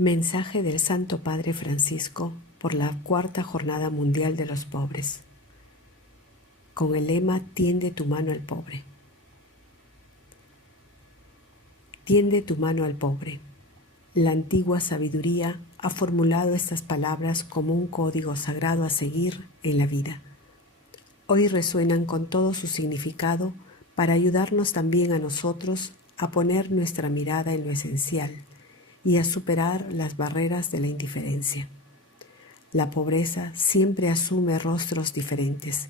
Mensaje del Santo Padre Francisco por la Cuarta Jornada Mundial de los Pobres, con el lema Tiende tu mano al pobre. Tiende tu mano al pobre. La antigua sabiduría ha formulado estas palabras como un código sagrado a seguir en la vida. Hoy resuenan con todo su significado para ayudarnos también a nosotros a poner nuestra mirada en lo esencial y a superar las barreras de la indiferencia. La pobreza siempre asume rostros diferentes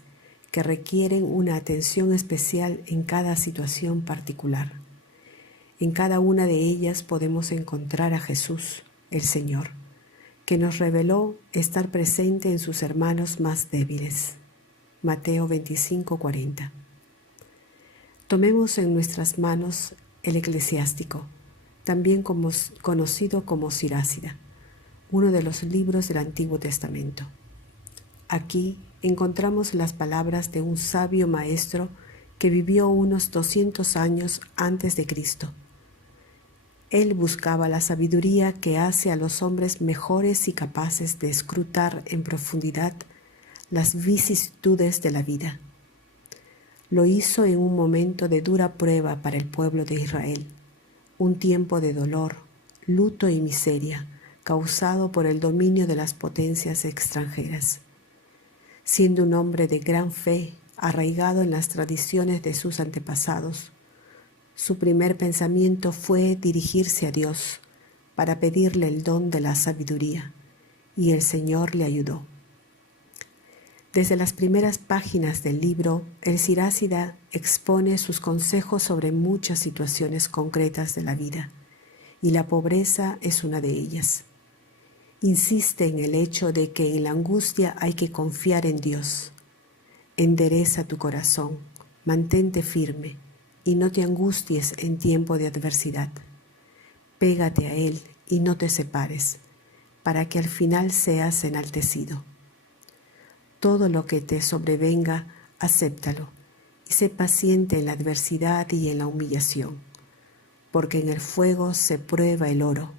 que requieren una atención especial en cada situación particular. En cada una de ellas podemos encontrar a Jesús, el Señor, que nos reveló estar presente en sus hermanos más débiles. Mateo 25:40. Tomemos en nuestras manos el Eclesiástico, también conocido como Sirásida, uno de los libros del Antiguo Testamento. Aquí encontramos las palabras de un sabio maestro que vivió unos 200 años antes de Cristo. Él buscaba la sabiduría que hace a los hombres mejores y capaces de escrutar en profundidad las vicisitudes de la vida. Lo hizo en un momento de dura prueba para el pueblo de Israel, un tiempo de dolor, luto y miseria causado por el dominio de las potencias extranjeras. Siendo un hombre de gran fe, arraigado en las tradiciones de sus antepasados, su primer pensamiento fue dirigirse a Dios para pedirle el don de la sabiduría, y el Señor le ayudó. Desde las primeras páginas del libro, el Sirásida expone sus consejos sobre muchas situaciones concretas de la vida, y la pobreza es una de ellas. Insiste en el hecho de que en la angustia hay que confiar en Dios. Endereza tu corazón, mantente firme y no te angusties en tiempo de adversidad. Pégate a Él y no te separes, para que al final seas enaltecido. Todo lo que te sobrevenga, acéptalo y sé paciente en la adversidad y en la humillación, porque en el fuego se prueba el oro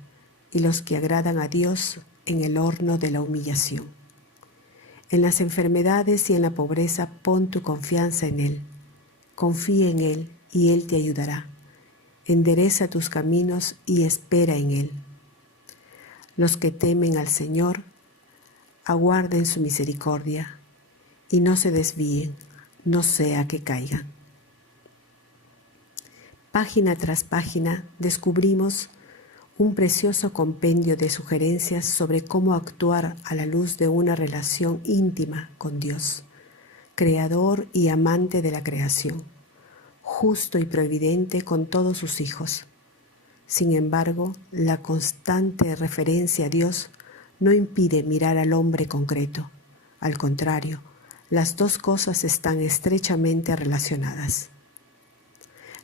y los que agradan a Dios en el horno de la humillación. En las enfermedades y en la pobreza pon tu confianza en Él. Confía en Él y Él te ayudará. Endereza tus caminos y espera en Él. Los que temen al Señor aguarden su misericordia y no se desvíen, no sea que caigan. Página tras página descubrimos un precioso compendio de sugerencias sobre cómo actuar a la luz de una relación íntima con Dios, creador y amante de la creación, justo y providente con todos sus hijos. Sin embargo, la constante referencia a Dios no impide mirar al hombre concreto. Al contrario, las dos cosas están estrechamente relacionadas.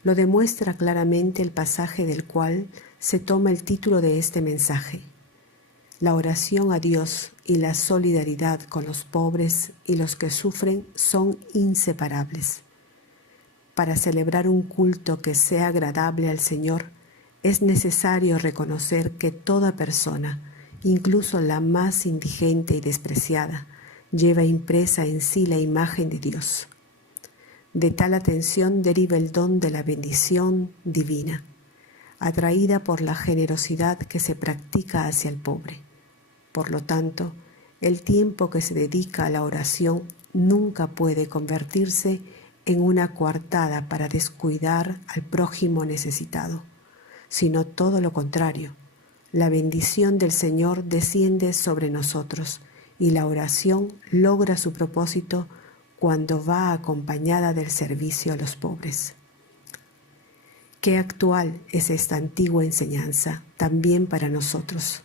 Lo demuestra claramente el pasaje del cual se toma el título de este mensaje. La oración a Dios y la solidaridad con los pobres y los que sufren son inseparables. Para celebrar un culto que sea agradable al Señor, es necesario reconocer que toda persona, incluso la más indigente y despreciada, lleva impresa en sí la imagen de Dios. De tal atención deriva el don de la bendición divina, atraída por la generosidad que se practica hacia el pobre. Por lo tanto, el tiempo que se dedica a la oración nunca puede convertirse en una coartada para descuidar al prójimo necesitado, sino todo lo contrario. La bendición del Señor desciende sobre nosotros y la oración logra su propósito cuando va acompañada del servicio a los pobres. Qué actual es esta antigua enseñanza también para nosotros.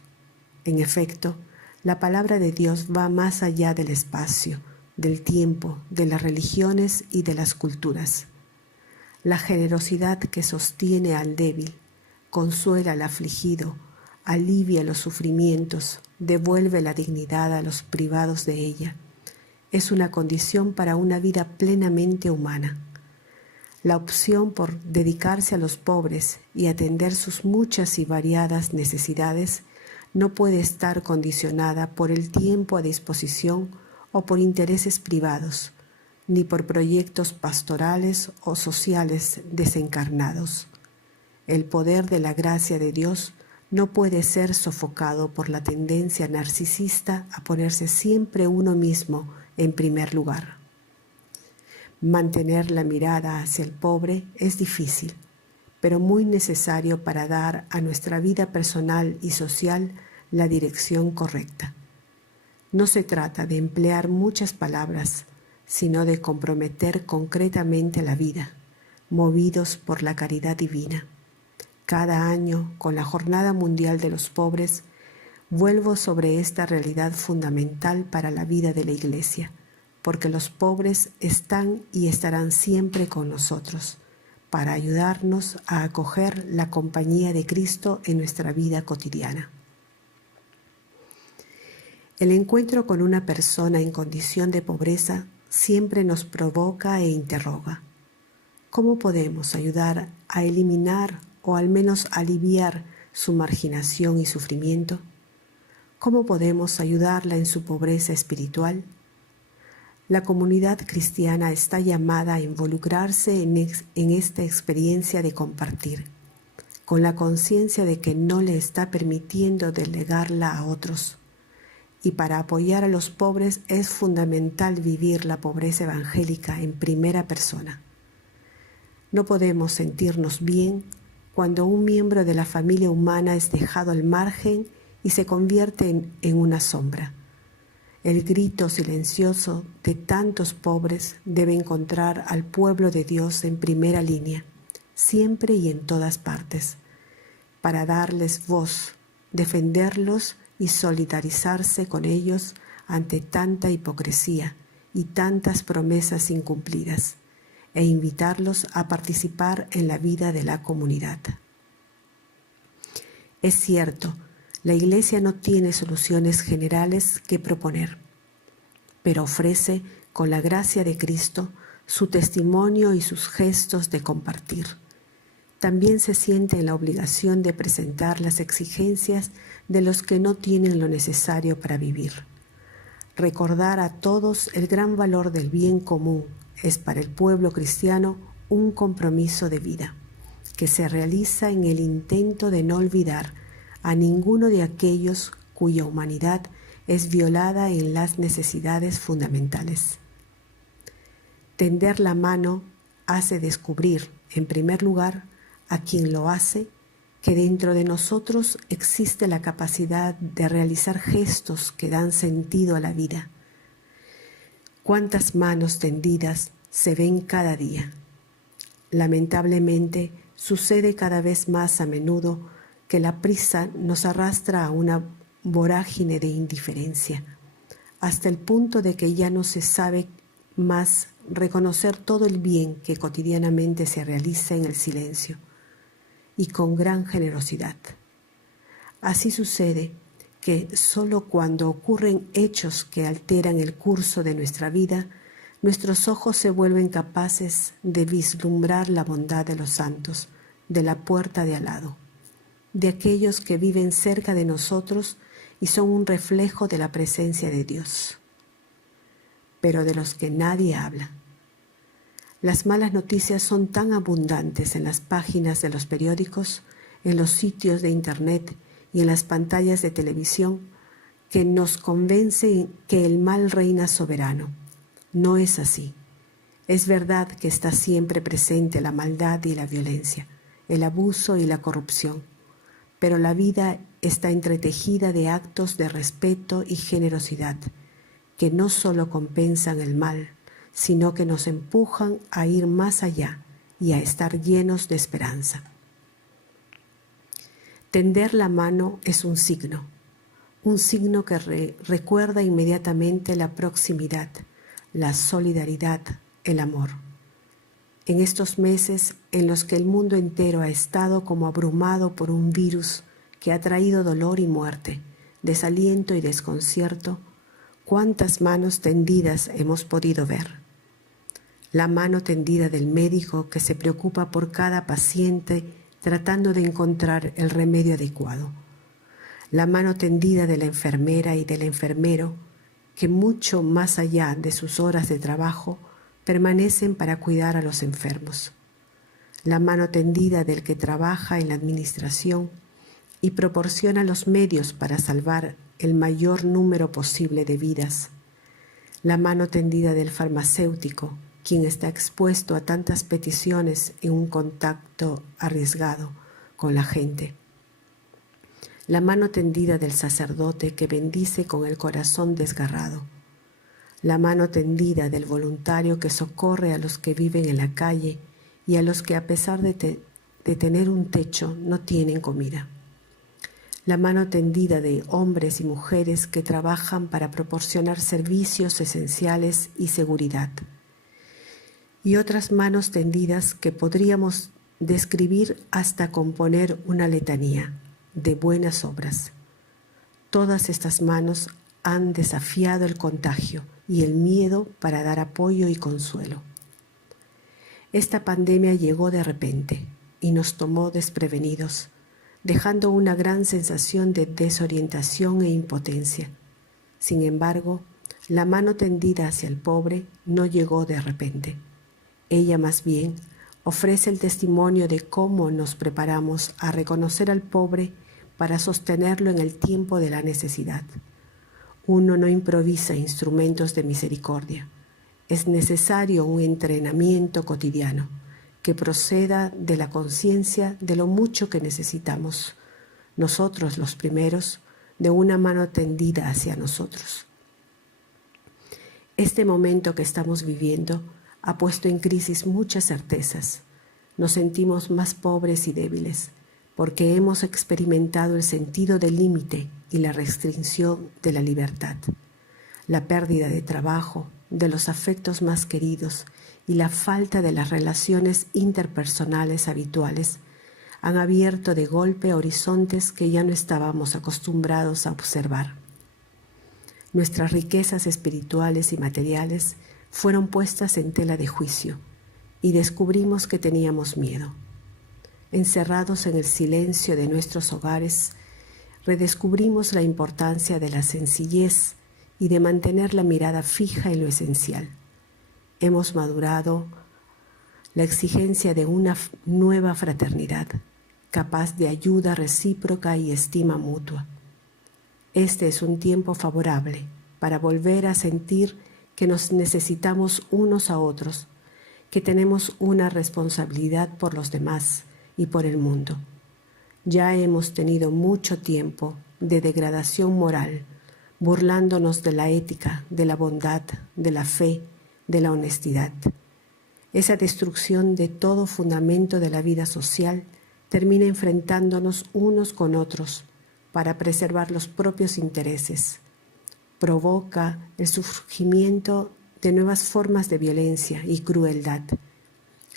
En efecto, la palabra de Dios va más allá del espacio, del tiempo, de las religiones y de las culturas. La generosidad que sostiene al débil, consuela al afligido, alivia los sufrimientos, devuelve la dignidad a los privados de ella. Es una condición para una vida plenamente humana. La opción por dedicarse a los pobres y atender sus muchas y variadas necesidades no puede estar condicionada por el tiempo a disposición o por intereses privados, ni por proyectos pastorales o sociales desencarnados. El poder de la gracia de Dios no puede ser sofocado por la tendencia narcisista a ponerse siempre uno mismo en primer lugar. Mantener la mirada hacia el pobre es difícil, pero muy necesario para dar a nuestra vida personal y social la dirección correcta. No se trata de emplear muchas palabras, sino de comprometer concretamente la vida, movidos por la caridad divina. Cada año, con la Jornada Mundial de los Pobres, vuelvo sobre esta realidad fundamental para la vida de la Iglesia, porque los pobres están y estarán siempre con nosotros, para ayudarnos a acoger la compañía de Cristo en nuestra vida cotidiana. El encuentro con una persona en condición de pobreza siempre nos provoca e interroga. ¿Cómo podemos ayudar a eliminar o al menos aliviar su marginación y sufrimiento? ¿Cómo podemos ayudarla en su pobreza espiritual? La comunidad cristiana está llamada a involucrarse en esta experiencia de compartir, con la conciencia de que no le está permitiendo delegarla a otros. Y para apoyar a los pobres es fundamental vivir la pobreza evangélica en primera persona. No podemos sentirnos bien cuando un miembro de la familia humana es dejado al margen y se convierte en una sombra. El grito silencioso de tantos pobres debe encontrar al pueblo de Dios en primera línea, siempre y en todas partes, para darles voz, defenderlos y solidarizarse con ellos ante tanta hipocresía y tantas promesas incumplidas, e invitarlos a participar en la vida de la comunidad. Es cierto, la Iglesia no tiene soluciones generales que proponer, pero ofrece, con la gracia de Cristo, su testimonio y sus gestos de compartir. También se siente en la obligación de presentar las exigencias de los que no tienen lo necesario para vivir. Recordar a todos el gran valor del bien común es para el pueblo cristiano un compromiso de vida, que se realiza en el intento de no olvidar a ninguno de aquellos cuya humanidad es violada en las necesidades fundamentales. Tender la mano hace descubrir, en primer lugar, a quien lo hace, que dentro de nosotros existe la capacidad de realizar gestos que dan sentido a la vida. ¿Cuántas manos tendidas se ven cada día? Lamentablemente, sucede cada vez más a menudo que la prisa nos arrastra a una vorágine de indiferencia, hasta el punto de que ya no se sabe más reconocer todo el bien que cotidianamente se realiza en el silencio y con gran generosidad. Así sucede que solo cuando ocurren hechos que alteran el curso de nuestra vida, nuestros ojos se vuelven capaces de vislumbrar la bondad de los santos, de la puerta de al lado, de aquellos que viven cerca de nosotros y son un reflejo de la presencia de Dios, pero de los que nadie habla. Las malas noticias son tan abundantes en las páginas de los periódicos, en los sitios de internet y en las pantallas de televisión que nos convencen que el mal reina soberano. No es así. Es verdad que está siempre presente la maldad y la violencia, el abuso y la corrupción, pero la vida está entretejida de actos de respeto y generosidad que no solo compensan el mal, sino que nos empujan a ir más allá y a estar llenos de esperanza. Tender la mano es un signo que recuerda inmediatamente la proximidad, la solidaridad, el amor. En estos meses en los que el mundo entero ha estado como abrumado por un virus que ha traído dolor y muerte, desaliento y desconcierto, ¿cuántas manos tendidas hemos podido ver? La mano tendida del médico que se preocupa por cada paciente tratando de encontrar el remedio adecuado. la mano tendida de la enfermera y del enfermero, que mucho más allá de sus horas de trabajo permanecen para cuidar a los enfermos, la mano tendida del que trabaja en la administración y proporciona los medios para salvar el mayor número posible de vidas, la mano tendida del farmacéutico, quien está expuesto a tantas peticiones en un contacto arriesgado con la gente, la mano tendida del sacerdote que bendice con el corazón desgarrado, la mano tendida del voluntario que socorre a los que viven en la calle y a los que a pesar de tener un techo no tienen comida, la mano tendida de hombres y mujeres que trabajan para proporcionar servicios esenciales y seguridad, y otras manos tendidas que podríamos describir hasta componer una letanía de buenas obras. Todas estas manos han desafiado el contagio y el miedo para dar apoyo y consuelo. Esta pandemia llegó de repente y nos tomó desprevenidos, dejando una gran sensación de desorientación e impotencia. Sin embargo, la mano tendida hacia el pobre no llegó de repente. Ella más bien ofrece el testimonio de cómo nos preparamos a reconocer al pobre para sostenerlo en el tiempo de la necesidad. Uno no improvisa instrumentos de misericordia. Es necesario un entrenamiento cotidiano que proceda de la conciencia de lo mucho que necesitamos, nosotros los primeros, de una mano tendida hacia nosotros. Este momento que estamos viviendo ha puesto en crisis muchas certezas. Nos sentimos más pobres y débiles porque hemos experimentado el sentido del límite y la restricción de la libertad, la pérdida de trabajo, de los afectos más queridos y la falta de las relaciones interpersonales habituales han abierto de golpe horizontes que ya no estábamos acostumbrados a observar. Nuestras riquezas espirituales y materiales fueron puestas en tela de juicio y descubrimos que teníamos miedo. Encerrados en el silencio de nuestros hogares, redescubrimos la importancia de la sencillez y de mantener la mirada fija en lo esencial. Hemos madurado la exigencia de una nueva fraternidad, capaz de ayuda recíproca y estima mutua. Este es un tiempo favorable para volver a sentir que nos necesitamos unos a otros, que tenemos una responsabilidad por los demás y por el mundo. Ya hemos tenido mucho tiempo de degradación moral, burlándonos de la ética, de la bondad, de la fe, de la honestidad. Esa destrucción de todo fundamento de la vida social termina enfrentándonos unos con otros para preservar los propios intereses. Provoca el surgimiento de nuevas formas de violencia y crueldad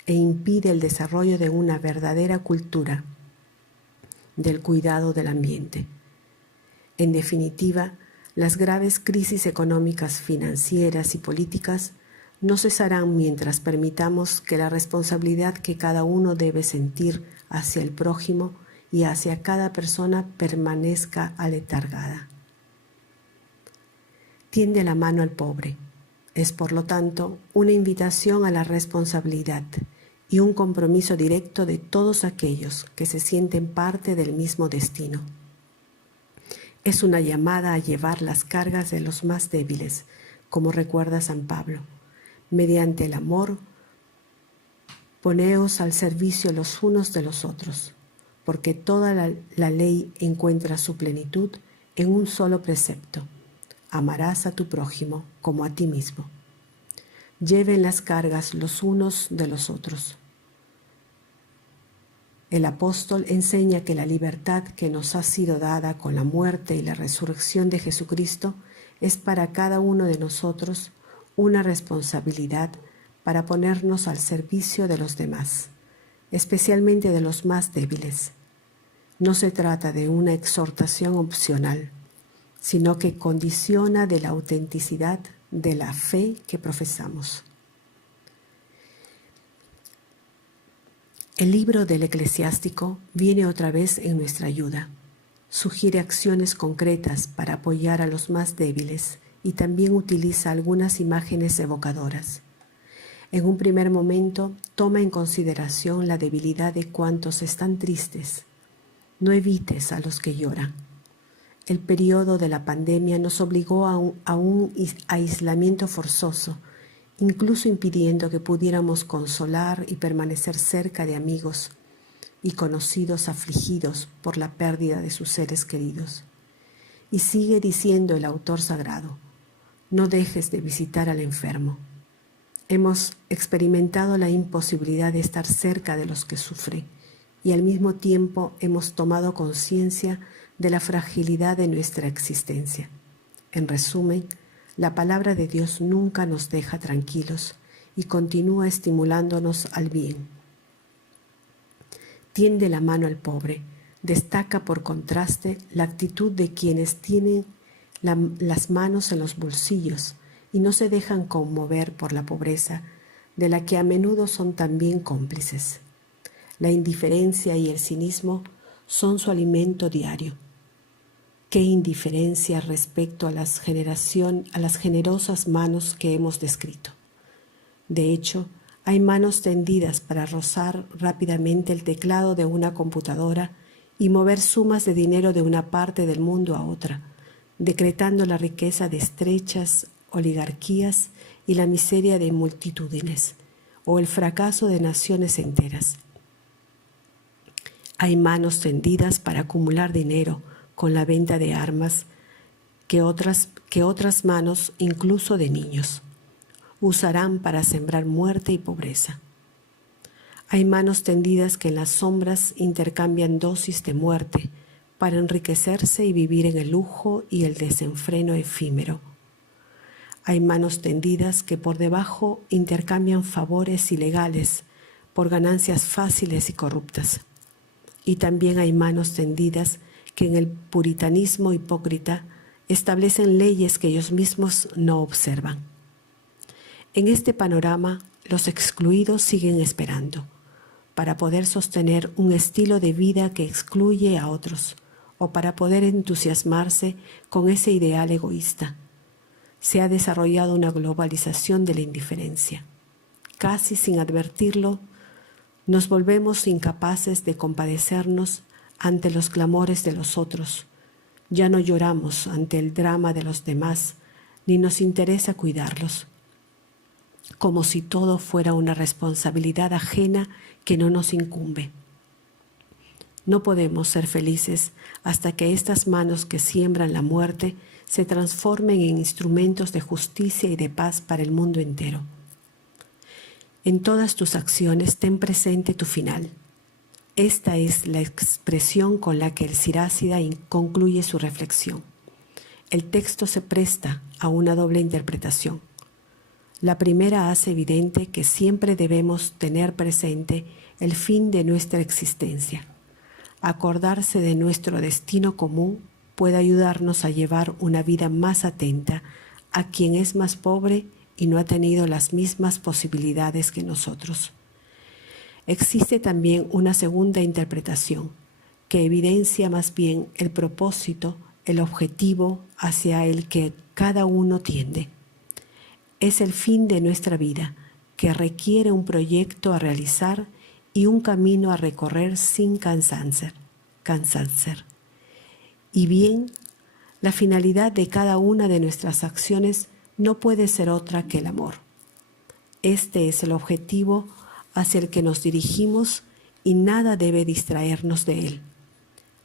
e impide el desarrollo de una verdadera cultura del cuidado del ambiente. En definitiva, las graves crisis económicas, financieras y políticas no cesarán mientras permitamos que la responsabilidad que cada uno debe sentir hacia el prójimo y hacia cada persona permanezca aletargada. Tiende la mano al pobre. Es, por lo tanto, una invitación a la responsabilidad y un compromiso directo de todos aquellos que se sienten parte del mismo destino. Es una llamada a llevar las cargas de los más débiles, como recuerda San Pablo. Mediante el amor, poneos al servicio los unos de los otros, porque toda la ley encuentra su plenitud en un solo precepto: amarás a tu prójimo como a ti mismo. Lleven las cargas los unos de los otros. El apóstol enseña que la libertad que nos ha sido dada con la muerte y la resurrección de Jesucristo es para cada uno de nosotros una responsabilidad para ponernos al servicio de los demás, especialmente de los más débiles. No se trata de una exhortación opcional, sino que condiciona de la autenticidad de la fe que profesamos. El libro del Eclesiástico viene otra vez en nuestra ayuda. Sugiere acciones concretas para apoyar a los más débiles y también utiliza algunas imágenes evocadoras. En un primer momento, toma en consideración la debilidad de cuantos están tristes. No evites a los que lloran. El periodo de la pandemia nos obligó a un aislamiento forzoso, incluso impidiendo que pudiéramos consolar y permanecer cerca de amigos y conocidos afligidos por la pérdida de sus seres queridos. Y sigue diciendo el autor sagrado: no dejes de visitar al enfermo. Hemos experimentado la imposibilidad de estar cerca de los que sufren y al mismo tiempo hemos tomado conciencia de la fragilidad de nuestra existencia. En resumen, la palabra de Dios nunca nos deja tranquilos y continúa estimulándonos al bien. Tiende la mano al pobre. Destaca por contraste la actitud de quienes tienen las manos en los bolsillos y no se dejan conmover por la pobreza, de la que a menudo son también cómplices. La indiferencia y el cinismo son su alimento diario. Qué indiferencia respecto a las generosas manos que hemos descrito. De hecho, hay manos tendidas para rozar rápidamente el teclado de una computadora y mover sumas de dinero de una parte del mundo a otra, decretando la riqueza de estrechas oligarquías y la miseria de multitudes, o el fracaso de naciones enteras. Hay manos tendidas para acumular dinero con la venta de armas que otras manos, incluso de niños, usarán para sembrar muerte y pobreza. Hay manos tendidas que en las sombras intercambian dosis de muerte para enriquecerse y vivir en el lujo y el desenfreno efímero. Hay manos tendidas que por debajo intercambian favores ilegales por ganancias fáciles y corruptas. Y también hay manos tendidas que en el puritanismo hipócrita establecen leyes que ellos mismos no observan. En este panorama, los excluidos siguen esperando para poder sostener un estilo de vida que excluye a otros o para poder entusiasmarse con ese ideal egoísta. Se ha desarrollado una globalización de la indiferencia. Casi sin advertirlo, nos volvemos incapaces de compadecernos ante los clamores de los otros. Ya no lloramos ante el drama de los demás, ni nos interesa cuidarlos, como si todo fuera una responsabilidad ajena que no nos incumbe. No podemos ser felices hasta que estas manos que siembran la muerte se transformen en instrumentos de justicia y de paz para el mundo entero. En todas tus acciones ten presente tu final. Esta es la expresión con la que el Sirácida concluye su reflexión. El texto se presta a una doble interpretación. La primera hace evidente que siempre debemos tener presente el fin de nuestra existencia. Acordarse de nuestro destino común puede ayudarnos a llevar una vida más atenta a quien es más pobre y no ha tenido las mismas posibilidades que nosotros. Existe también una segunda interpretación que evidencia más bien el propósito, el objetivo hacia el que cada uno tiende. Es el fin de nuestra vida, que requiere un proyecto a realizar y un camino a recorrer sin cansarse. Y bien, la finalidad de cada una de nuestras acciones no puede ser otra que el amor. Este es el objetivo hacia el que nos dirigimos y nada debe distraernos de él.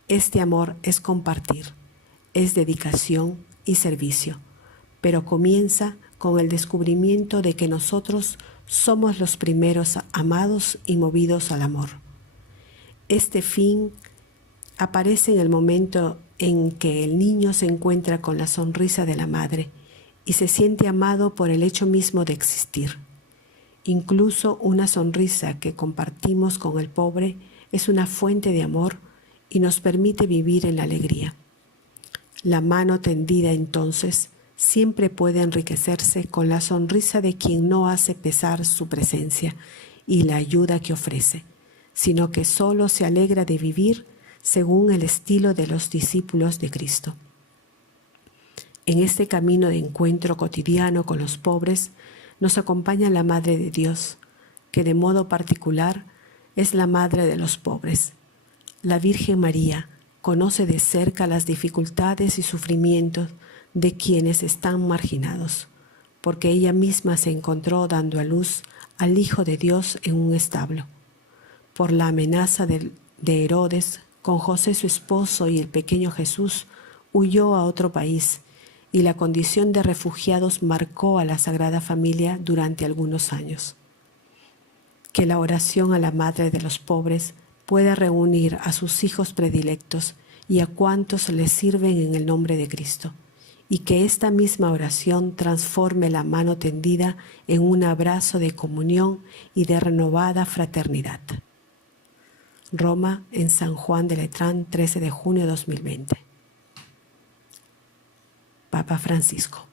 Este amor es compartir, es dedicación y servicio, pero comienza con el descubrimiento de que nosotros somos los primeros amados y movidos al amor. Este fin aparece en el momento en que el niño se encuentra con la sonrisa de la madre y se siente amado por el hecho mismo de existir. Incluso una sonrisa que compartimos con el pobre es una fuente de amor y nos permite vivir en la alegría. La mano tendida entonces siempre puede enriquecerse con la sonrisa de quien no hace pesar su presencia y la ayuda que ofrece, sino que solo se alegra de vivir según el estilo de los discípulos de Cristo. En este camino de encuentro cotidiano con los pobres nos acompaña la Madre de Dios, que de modo particular es la Madre de los pobres. La Virgen María conoce de cerca las dificultades y sufrimientos de quienes están marginados, porque ella misma se encontró dando a luz al Hijo de Dios en un establo. Por la amenaza de Herodes, con José su esposo y el pequeño Jesús, huyó a otro país, y la condición de refugiados marcó a la Sagrada Familia durante algunos años. Que la oración a la Madre de los pobres pueda reunir a sus hijos predilectos y a cuantos les sirven en el nombre de Cristo, y que esta misma oración transforme la mano tendida en un abrazo de comunión y de renovada fraternidad. Roma, en San Juan de Letrán, 13 de junio de 2020. Papa Francisco.